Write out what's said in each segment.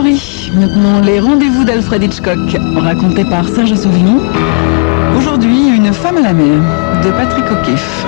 Story. Maintenant, les rendez-vous d'Alfred Hitchcock, racontés par Serge Sauvignon. Aujourd'hui, Une femme à la mer, de Patrick O'Keeffe.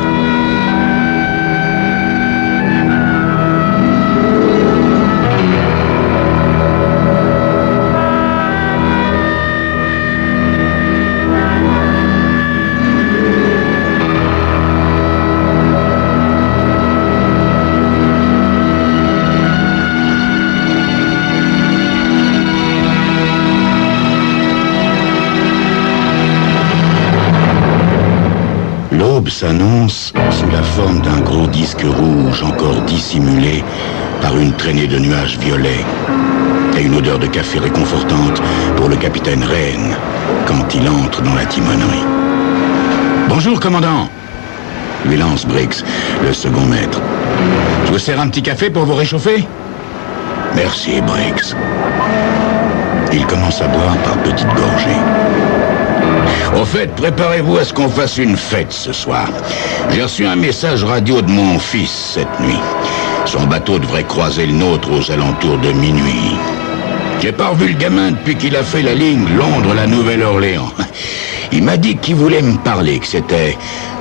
L'aube s'annonce sous la forme d'un gros disque rouge encore dissimulé par une traînée de nuages violets et une odeur de café réconfortante pour le capitaine Rennes quand il entre dans la timonerie. « Bonjour, commandant !» lui lance Briggs, le second maître. « Je vous sers un petit café pour vous réchauffer ?»« Merci, Briggs. » Il commence à boire par petites gorgées. Au fait, préparez-vous à ce qu'on fasse une fête ce soir. J'ai reçu un message radio de mon fils cette nuit. Son bateau devrait croiser le nôtre aux alentours de minuit. J'ai pas revu le gamin depuis qu'il a fait la ligne Londres-La Nouvelle-Orléans. Il m'a dit qu'il voulait me parler, que c'était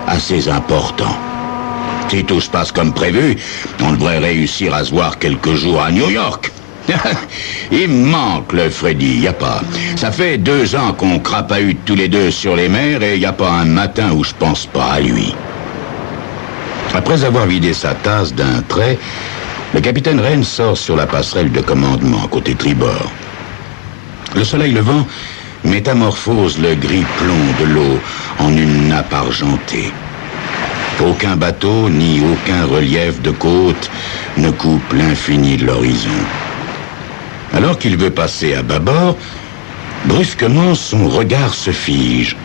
assez important. Si tout se passe comme prévu, on devrait réussir à se voir quelques jours à New York. Il me manque le Freddy, y a pas. Ça fait 2 ans qu'on crapahute tous les deux sur les mers et y a pas un matin où je pense pas à lui. Après avoir vidé sa tasse d'un trait, le capitaine Rennes sort sur la passerelle de commandement côté tribord. Le soleil levant métamorphose le gris plomb de l'eau en une nappe argentée. Aucun bateau ni aucun relief de côte ne coupe l'infini de l'horizon. Alors qu'il veut passer à bâbord, brusquement son regard se fige.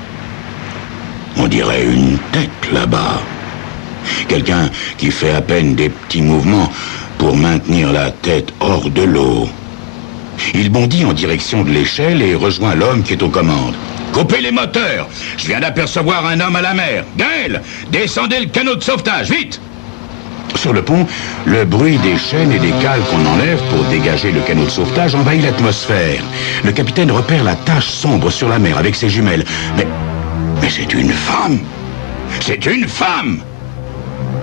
On dirait une tête là-bas. Quelqu'un qui fait à peine des petits mouvements pour maintenir la tête hors de l'eau. Il bondit en direction de l'échelle et rejoint l'homme qui est aux commandes. « Coupez les moteurs! Je viens d'apercevoir un homme à la mer. Gaël, descendez le canot de sauvetage, vite !» Sur le pont, le bruit des chaînes et des cales qu'on enlève pour dégager le canot de sauvetage envahit l'atmosphère. Le capitaine repère la tache sombre sur la mer avec ses jumelles. Mais c'est une femme! C'est une femme!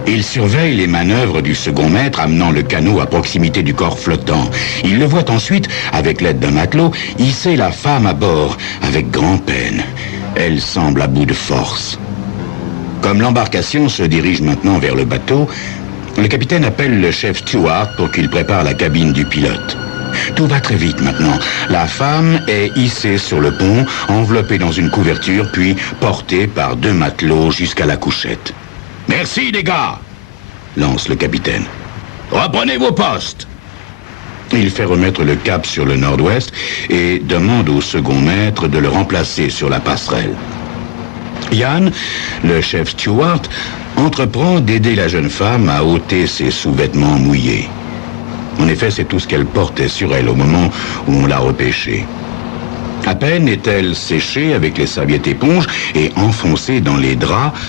Il surveille les manœuvres du second maître amenant le canot à proximité du corps flottant. Il le voit ensuite, avec l'aide d'un matelot, hisser la femme à bord avec grand-peine. Elle semble à bout de force. Comme l'embarcation se dirige maintenant vers le bateau, le capitaine appelle le chef Stewart pour qu'il prépare la cabine du pilote. Tout va très vite maintenant. La femme est hissée sur le pont, enveloppée dans une couverture, puis portée par 2 matelots jusqu'à la couchette. « Merci, les gars !» lance le capitaine. « Reprenez vos postes !» Il fait remettre le cap sur le nord-ouest et demande au second maître de le remplacer sur la passerelle. Yann, le chef Stewart, entreprend d'aider la jeune femme à ôter ses sous-vêtements mouillés. En effet, c'est tout ce qu'elle portait sur elle au moment où on l'a repêchée. À peine est-elle séchée avec les serviettes éponges et enfoncée dans les draps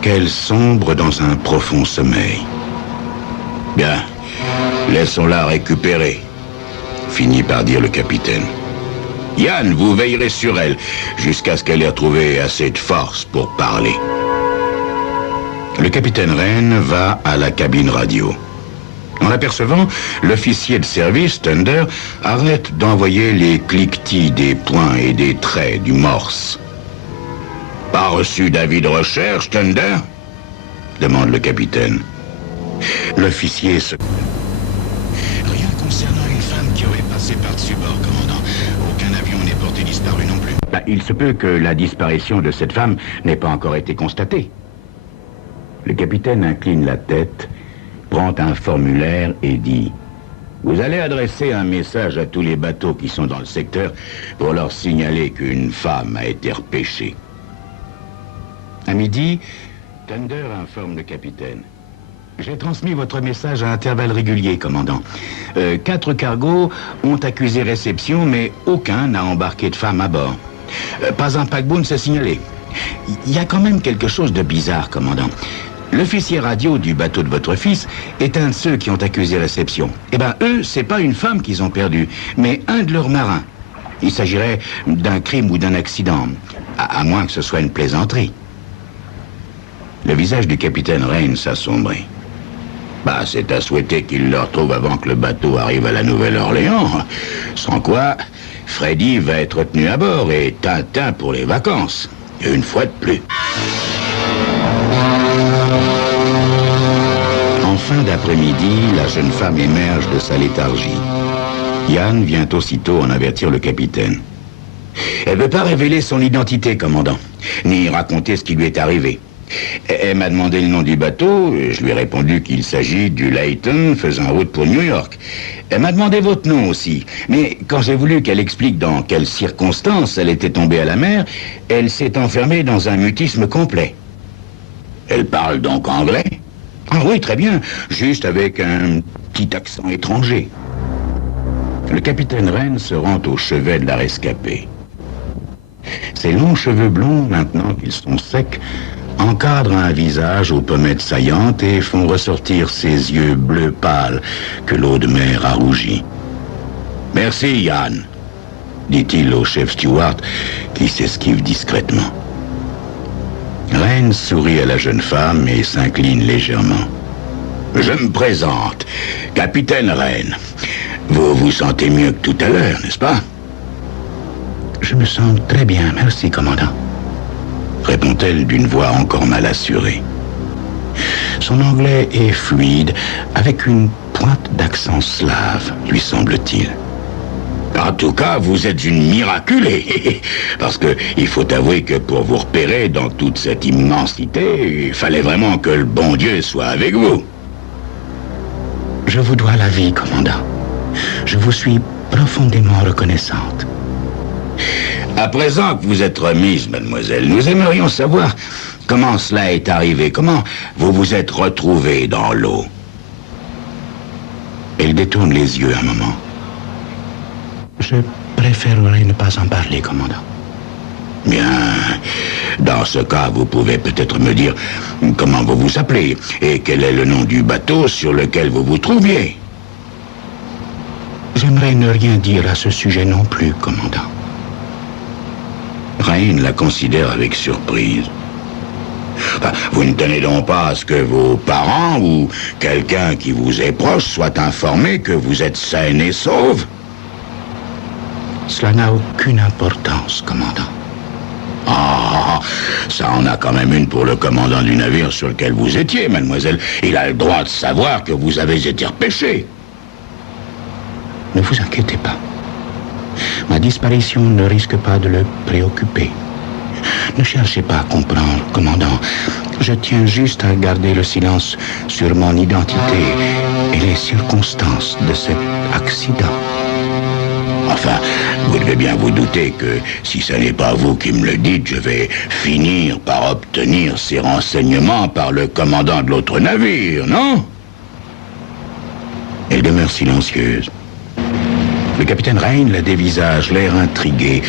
qu'elle sombre dans un profond sommeil. « Bien, laissons-la récupérer », finit par dire le capitaine. « Yann, vous veillerez sur elle jusqu'à ce qu'elle ait retrouvé assez de force pour parler. » Le capitaine Rennes va à la cabine radio. En l'apercevant, l'officier de service, Thunder, arrête d'envoyer les cliquetis des points et des traits du morse. « Pas reçu d'avis de recherche, Thunder ?» demande le capitaine. L'officier se... Rien concernant une femme qui aurait passé par-dessus bord, commandant. Aucun avion n'est porté disparu non plus. Il se peut que la disparition de cette femme n'ait pas encore été constatée. Le capitaine incline la tête, prend un formulaire et dit « Vous allez adresser un message à tous les bateaux qui sont dans le secteur pour leur signaler qu'une femme a été repêchée. » À midi, Thunder informe le capitaine. « J'ai transmis votre message à intervalles réguliers, commandant. 4 cargos ont accusé réception, mais aucun n'a embarqué de femme à bord. Pas un paquebot ne s'est signalé. Il y a quand même quelque chose de bizarre, commandant. L'officier radio du bateau de votre fils est un de ceux qui ont accusé réception. Eh ben, eux, c'est pas une femme qu'ils ont perdue, mais un de leurs marins. Il s'agirait d'un crime ou d'un accident, à moins que ce soit une plaisanterie. Le visage du capitaine Rain s'assombrit. Bah, c'est à souhaiter qu'il le retrouve avant que le bateau arrive à la Nouvelle-Orléans. Sans quoi, Freddy va être tenu à bord et Tintin pour les vacances. Une fois de plus. En fin d'après-midi, la jeune femme émerge de sa léthargie. Yann vient aussitôt en avertir le capitaine. Elle ne veut pas révéler son identité, commandant, ni raconter ce qui lui est arrivé. Elle m'a demandé le nom du bateau, et je lui ai répondu qu'il s'agit du Layton faisant route pour New York. Elle m'a demandé votre nom aussi, mais quand j'ai voulu qu'elle explique dans quelles circonstances elle était tombée à la mer, elle s'est enfermée dans un mutisme complet. Elle parle donc anglais? Ah oui, très bien, juste avec un petit accent étranger. Le capitaine Rain se rend au chevet de la rescapée. Ses longs cheveux blonds, maintenant qu'ils sont secs, encadrent un visage aux pommettes saillantes et font ressortir ses yeux bleu pâle que l'eau de mer a rougi. « Merci, Yann », dit-il au chef steward qui s'esquive discrètement. Rain sourit à la jeune femme et s'incline légèrement. « Je me présente, capitaine Rain. Vous vous sentez mieux que tout à l'heure, n'est-ce pas? »« Je me sens très bien, merci, commandant. » répond-elle d'une voix encore mal assurée. Son anglais est fluide, avec une pointe d'accent slave, lui semble-t-il. En tout cas, vous êtes une miraculée, parce que il faut avouer que pour vous repérer dans toute cette immensité, il fallait vraiment que le bon Dieu soit avec vous. Je vous dois la vie, commandant. Je vous suis profondément reconnaissante. À présent que vous êtes remise, mademoiselle, nous aimerions savoir comment cela est arrivé, comment vous vous êtes retrouvée dans l'eau. Elle détourne les yeux un moment. Je préférerais ne pas en parler, commandant. Bien, dans ce cas, vous pouvez peut-être me dire comment vous vous appelez et quel est le nom du bateau sur lequel vous vous trouviez. J'aimerais ne rien dire à ce sujet non plus, commandant. Rain la considère avec surprise. Vous ne tenez donc pas à ce que vos parents ou quelqu'un qui vous est proche soit informé que vous êtes saine et sauve? Cela n'a aucune importance, commandant. Ah, ça en a quand même une pour le commandant du navire sur lequel vous étiez, mademoiselle. Il a le droit de savoir que vous avez été repêché. Ne vous inquiétez pas. Ma disparition ne risque pas de le préoccuper. Ne cherchez pas à comprendre, commandant. Je tiens juste à garder le silence sur mon identité et les circonstances de cet accident. Enfin, vous devez bien vous douter que si ce n'est pas vous qui me le dites, je vais finir par obtenir ces renseignements par le commandant de l'autre navire, non? Elle demeure silencieuse. Le capitaine Rain la dévisage, l'air intrigué.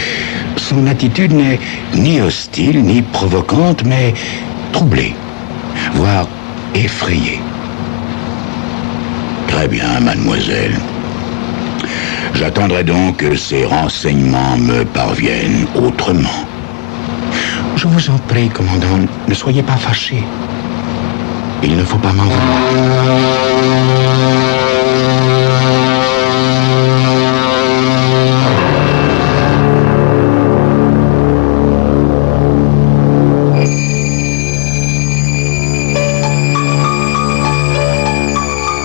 Son attitude n'est ni hostile, ni provocante, mais troublée, voire effrayée. Très bien, mademoiselle. J'attendrai donc que ces renseignements me parviennent autrement. Je vous en prie, commandant, ne soyez pas fâché. Il ne faut pas m'en vouloir.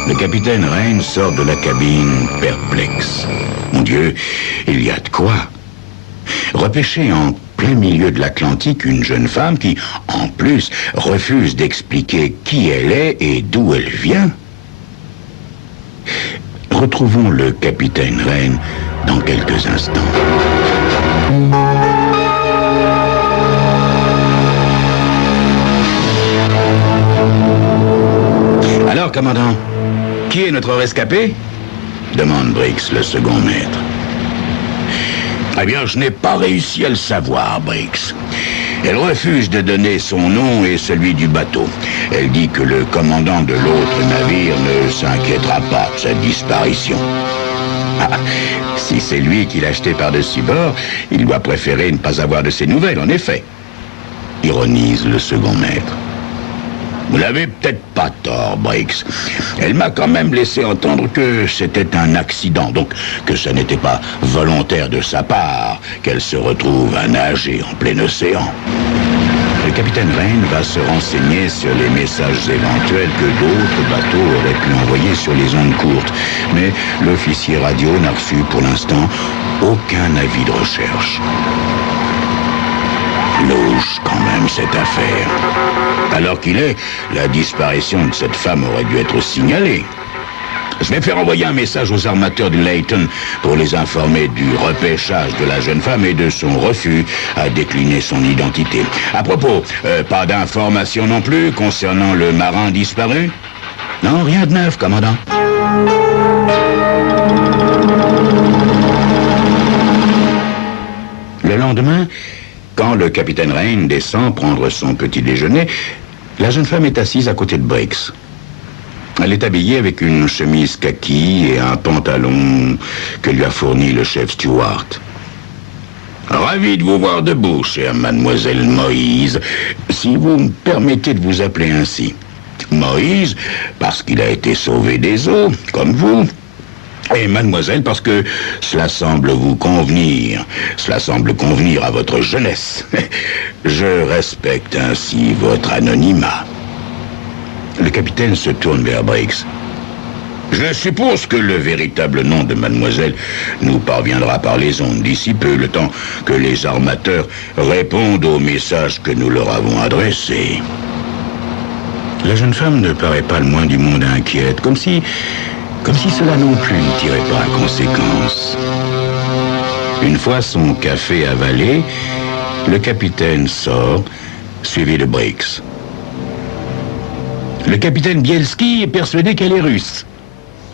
Le capitaine Rain sort de la cabine perplexe. Mon Dieu, il y a de quoi. Repêcher en plein milieu de l'Atlantique une jeune femme qui, en plus, refuse d'expliquer qui elle est et d'où elle vient. Retrouvons le capitaine Rain dans quelques instants. Alors, commandant, qui est notre rescapé? Demande Briggs, le second maître. Eh bien, je n'ai pas réussi à le savoir, Briggs. Elle refuse de donner son nom et celui du bateau. Elle dit que le commandant de l'autre navire ne s'inquiétera pas de sa disparition. Ah, si c'est lui qui l'a acheté par-dessus bord, il doit préférer ne pas avoir de ses nouvelles, en effet. Ironise le second maître. Vous n'avez peut-être pas tort, Briggs. Elle m'a quand même laissé entendre que c'était un accident, donc que ce n'était pas volontaire de sa part qu'elle se retrouve à nager en plein océan. Le capitaine Rain va se renseigner sur les messages éventuels que d'autres bateaux auraient pu envoyer sur les ondes courtes. Mais l'officier radio n'a reçu pour l'instant aucun avis de recherche. Louche quand même cette affaire. Alors qu'il est, la disparition de cette femme aurait dû être signalée. Je vais faire envoyer un message aux armateurs du Layton pour les informer du repêchage de la jeune femme et de son refus à décliner son identité. À propos, pas d'informations non plus concernant le marin disparu? Non, rien de neuf, commandant. Le lendemain, quand le capitaine Rain descend prendre son petit déjeuner, la jeune femme est assise à côté de Briggs. Elle est habillée avec une chemise kaki et un pantalon que lui a fourni le chef Stewart. Ravi de vous voir debout, chère mademoiselle Moïse, si vous me permettez de vous appeler ainsi. Moïse, parce qu'il a été sauvé des eaux, comme vous. Et mademoiselle, parce que cela semble vous convenir. Cela semble convenir à votre jeunesse. Je respecte ainsi votre anonymat. Le capitaine se tourne vers Briggs. Je suppose que le véritable nom de mademoiselle nous parviendra par les ondes d'ici peu, le temps que les armateurs répondent aux messages que nous leur avons adressés. La jeune femme ne paraît pas le moins du monde inquiète, comme si cela non plus ne tirait pas à conséquence. Une fois son café avalé, le capitaine sort, suivi de Briggs. Le capitaine Bielski est persuadé qu'elle est russe,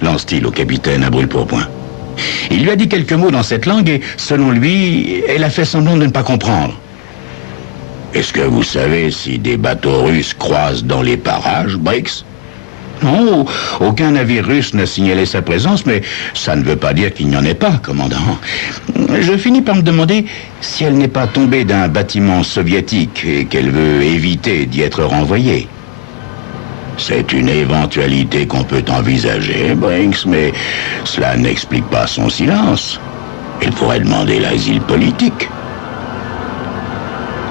lance-t-il au capitaine à brûle-pourpoint. Il lui a dit quelques mots dans cette langue et, selon lui, elle a fait semblant de ne pas comprendre. Est-ce que vous savez si des bateaux russes croisent dans les parages, Briggs? Non, aucun navire russe n'a signalé sa présence, mais ça ne veut pas dire qu'il n'y en ait pas, commandant. Je finis par me demander si elle n'est pas tombée d'un bâtiment soviétique et qu'elle veut éviter d'y être renvoyée. C'est une éventualité qu'on peut envisager, Briggs, mais cela n'explique pas son silence. Il pourrait demander l'asile politique.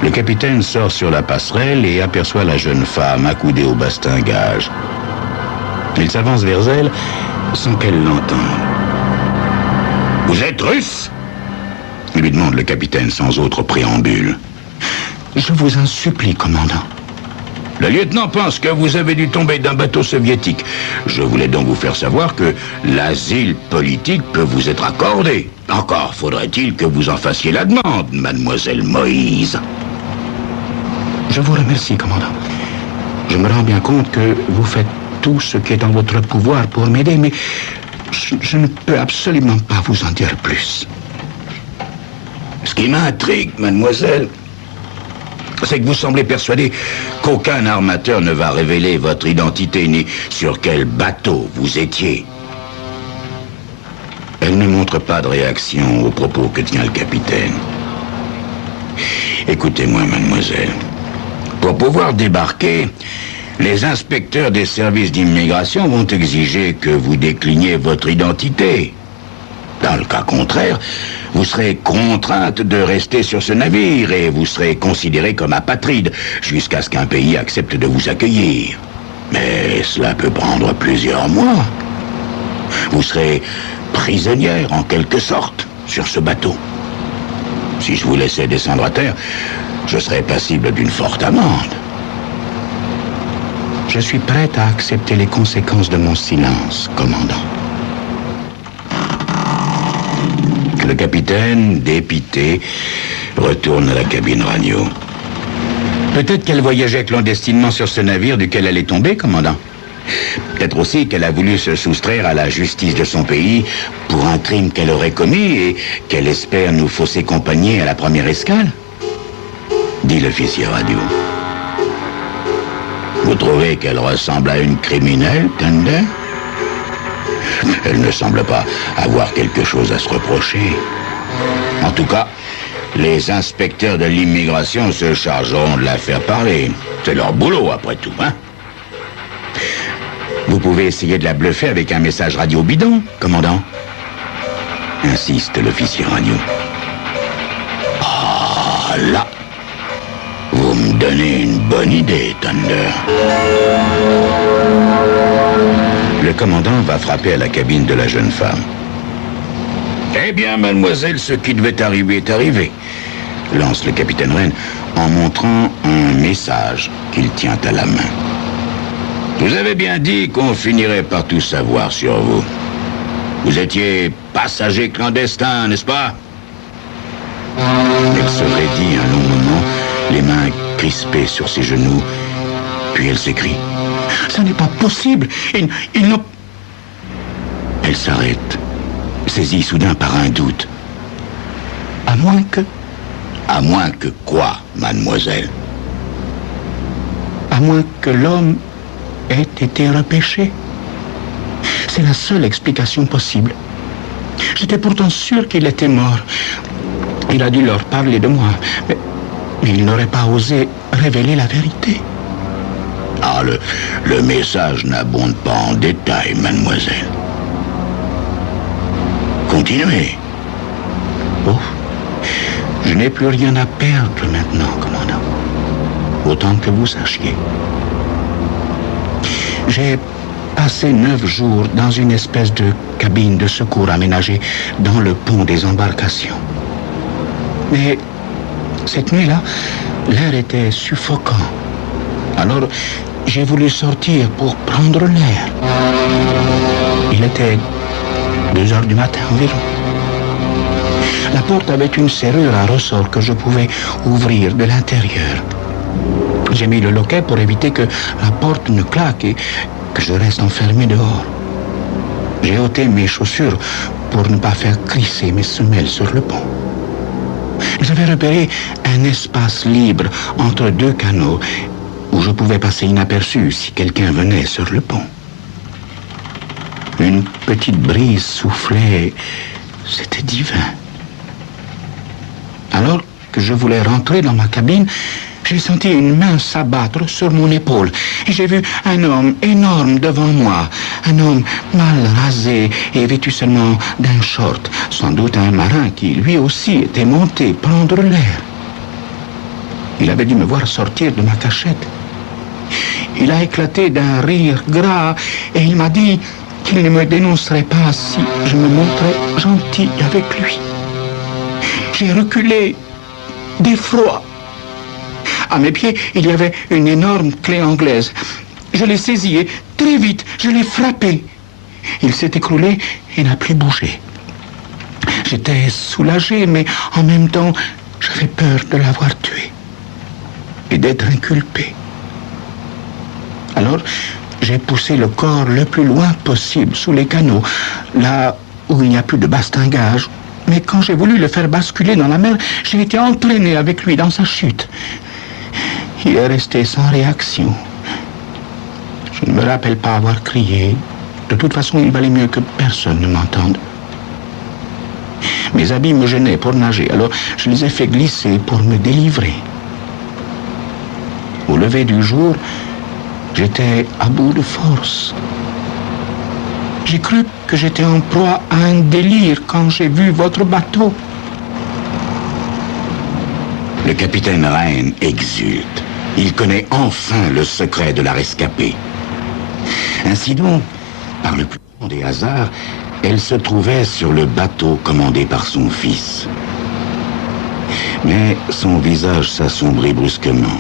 Le capitaine sort sur la passerelle et aperçoit la jeune femme accoudée au bastingage. Il s'avance vers elle sans qu'elle l'entende. « Vous êtes russe ?» lui demande le capitaine sans autre préambule. « Je vous en supplie, commandant. » Le lieutenant pense que vous avez dû tomber d'un bateau soviétique. Je voulais donc vous faire savoir que l'asile politique peut vous être accordé. Encore faudrait-il que vous en fassiez la demande, mademoiselle Moïse. Je vous remercie, commandant. Je me rends bien compte que vous faites tout ce qui est en votre pouvoir pour m'aider, mais je ne peux absolument pas vous en dire plus. Ce qui m'intrigue, mademoiselle, c'est que vous semblez persuadé qu'aucun armateur ne va révéler votre identité ni sur quel bateau vous étiez. Elle ne montre pas de réaction aux propos que tient le capitaine. Écoutez-moi, mademoiselle. Pour pouvoir débarquer, les inspecteurs des services d'immigration vont exiger que vous décliniez votre identité. Dans le cas contraire, vous serez contrainte de rester sur ce navire et vous serez considéré comme apatride jusqu'à ce qu'un pays accepte de vous accueillir. Mais cela peut prendre plusieurs mois. Vous serez prisonnière en quelque sorte sur ce bateau. Si je vous laissais descendre à terre, je serais passible d'une forte amende. Je suis prête à accepter les conséquences de mon silence, commandant. Le capitaine, dépité, retourne à la cabine radio. Peut-être qu'elle voyageait clandestinement sur ce navire duquel elle est tombée, commandant. Peut-être aussi qu'elle a voulu se soustraire à la justice de son pays pour un crime qu'elle aurait commis et qu'elle espère nous fausser compagnie à la première escale. dit l'officier radio. Vous trouvez qu'elle ressemble à une criminelle, Thunder? Elle ne semble pas avoir quelque chose à se reprocher. En tout cas, les inspecteurs de l'immigration se chargeront de la faire parler. C'est leur boulot, après tout, hein? Vous pouvez essayer de la bluffer avec un message radio bidon, commandant. Insiste l'officier radio. Ah, là, vous me donnez une bonne idée, Thunder. Le commandant va frapper à la cabine de la jeune femme. Eh bien, mademoiselle, ce qui devait arriver est arrivé, lance le capitaine Wren en montrant un message qu'il tient à la main. Vous avez bien dit qu'on finirait par tout savoir sur vous. Vous étiez passager clandestin, n'est-ce pas? Elle se raidit un long moment, les mains crispées sur ses genoux, puis elle s'écrie. « Ce n'est pas possible! Ils n'ont... » Elle s'arrête, saisie soudain par un doute. « À moins que... » « À moins que quoi, mademoiselle? »« À moins que l'homme ait été repêché. C'est la seule explication possible. J'étais pourtant sûr qu'il était mort. Il a dû leur parler de moi, mais il n'aurait pas osé révéler la vérité. » Ah, le message n'abonde pas en détail, mademoiselle. Continuez. Oh, je n'ai plus rien à perdre maintenant, commandant. Autant que vous sachiez. J'ai passé 9 jours dans une espèce de cabine de secours aménagée dans le pont des embarcations. Mais cette nuit-là, l'air était suffocant. Alors, j'ai voulu sortir pour prendre l'air. Il était 2 heures du matin environ. La porte avait une serrure à ressort que je pouvais ouvrir de l'intérieur. J'ai mis le loquet pour éviter que la porte ne claque et que je reste enfermé dehors. J'ai ôté mes chaussures pour ne pas faire crisser mes semelles sur le pont. J'avais repéré un espace libre entre 2 canaux où je pouvais passer inaperçu si quelqu'un venait sur le pont. Une petite brise soufflait, c'était divin. Alors que je voulais rentrer dans ma cabine, j'ai senti une main s'abattre sur mon épaule et j'ai vu un homme énorme devant moi, un homme mal rasé et vêtu seulement d'un short, sans doute un marin qui lui aussi était monté prendre l'air. Il avait dû me voir sortir de ma cachette. Il a éclaté d'un rire gras et il m'a dit qu'il ne me dénoncerait pas si je me montrais gentil avec lui. J'ai reculé d'effroi. À mes pieds, il y avait une énorme clé anglaise. Je l'ai saisie et très vite, je l'ai frappé. Il s'est écroulé et n'a plus bougé. J'étais soulagé, mais en même temps, j'avais peur de l'avoir tué et d'être inculpé. Alors, j'ai poussé le corps le plus loin possible sous les canaux, là où il n'y a plus de bastingage. Mais quand j'ai voulu le faire basculer dans la mer, j'ai été entraîné avec lui dans sa chute. Il est resté sans réaction. Je ne me rappelle pas avoir crié. De toute façon, il valait mieux que personne ne m'entende. Mes habits me gênaient pour nager, alors je les ai fait glisser pour me délivrer. Au lever du jour, j'étais à bout de force. J'ai cru que j'étais en proie à un délire quand j'ai vu votre bateau. Le capitaine Wren exulte. Il connaît enfin le secret de la rescapée. Ainsi donc, par le plus grand des hasards, elle se trouvait sur le bateau commandé par son fils. Mais son visage s'assombrit brusquement.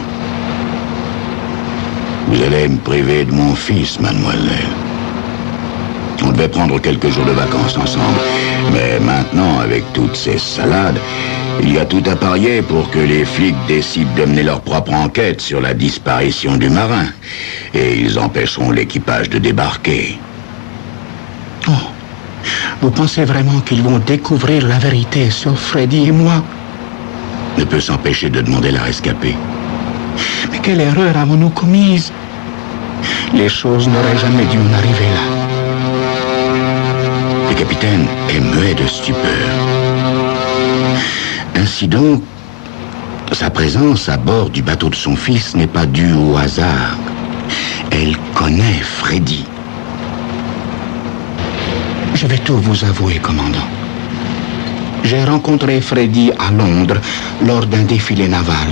Vous allez me priver de mon fils, mademoiselle. On devait prendre quelques jours de vacances ensemble. Mais maintenant, avec toutes ces salades, il y a tout à parier pour que les flics décident de mener leur propre enquête sur la disparition du marin. Et ils empêcheront l'équipage de débarquer. Oh, vous pensez vraiment qu'ils vont découvrir la vérité sur Freddy et moi? ne peut s'empêcher de demander la rescapée. Mais quelle erreur avons-nous commise? Les choses n'auraient jamais dû en arriver là. Le capitaine est muet de stupeur. Ainsi donc, sa présence à bord du bateau de son fils n'est pas due au hasard. Elle connaît Freddy. Je vais tout vous avouer, commandant. J'ai rencontré Freddy à Londres lors d'un défilé naval.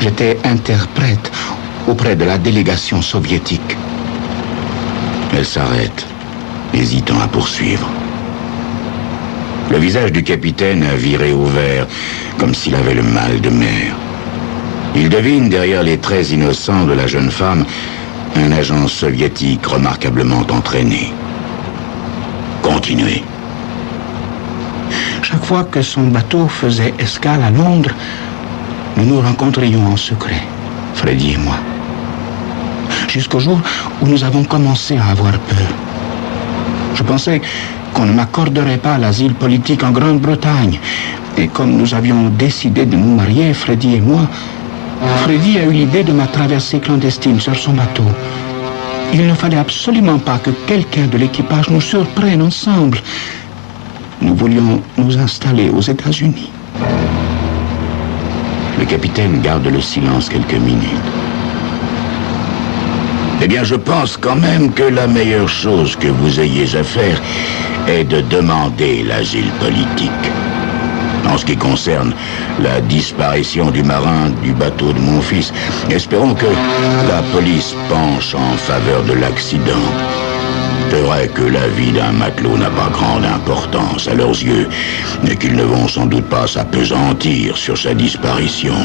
J'étais interprète auprès de la délégation soviétique. Elle s'arrête, hésitant à poursuivre. Le visage du capitaine a viré au vert, comme s'il avait le mal de mer. Il devine derrière les traits innocents de la jeune femme un agent soviétique remarquablement entraîné. Continuez. Chaque fois que son bateau faisait escale à Londres, nous nous rencontrions en secret, Freddy et moi. Jusqu'au jour où nous avons commencé à avoir peur. Je pensais qu'on ne m'accorderait pas l'asile politique en Grande-Bretagne. Et comme nous avions décidé de nous marier, Freddy et moi, Freddy a eu l'idée de ma traversée clandestine sur son bateau. Il ne fallait absolument pas que quelqu'un de l'équipage nous surprenne ensemble. Nous voulions nous installer aux États-Unis. Le capitaine garde le silence quelques minutes. Eh bien, je pense quand même que la meilleure chose que vous ayez à faire est de demander l'asile politique. En ce qui concerne la disparition du marin du bateau de mon fils, espérons que la police penche en faveur de l'accident. C'est vrai que la vie d'un matelot n'a pas grande importance à leurs yeux, mais qu'ils ne vont sans doute pas s'appesantir sur sa disparition.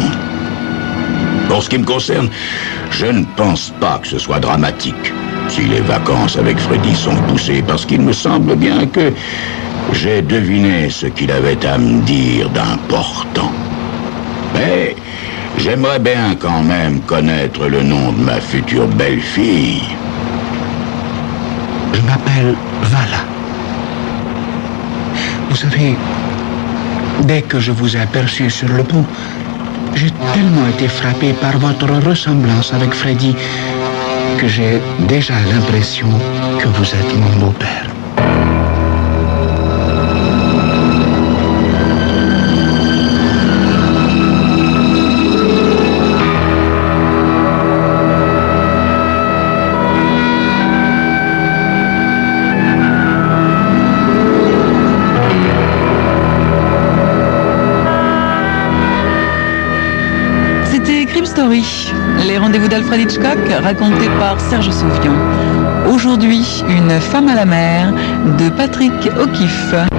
Pour ce qui me concerne, je ne pense pas que ce soit dramatique si les vacances avec Freddy sont poussées, parce qu'il me semble bien que j'ai deviné ce qu'il avait à me dire d'important. Mais j'aimerais bien quand même connaître le nom de ma future belle-fille. Je m'appelle Vala. Vous savez, dès que je vous ai aperçu sur le pont, j'ai tellement été frappé par votre ressemblance avec Freddy que j'ai déjà l'impression que vous êtes mon beau-père. Story, les rendez-vous d'Alfred Hitchcock racontés par Serge Sauvion. Aujourd'hui, une femme à la mer de Patrick O'Keeffe.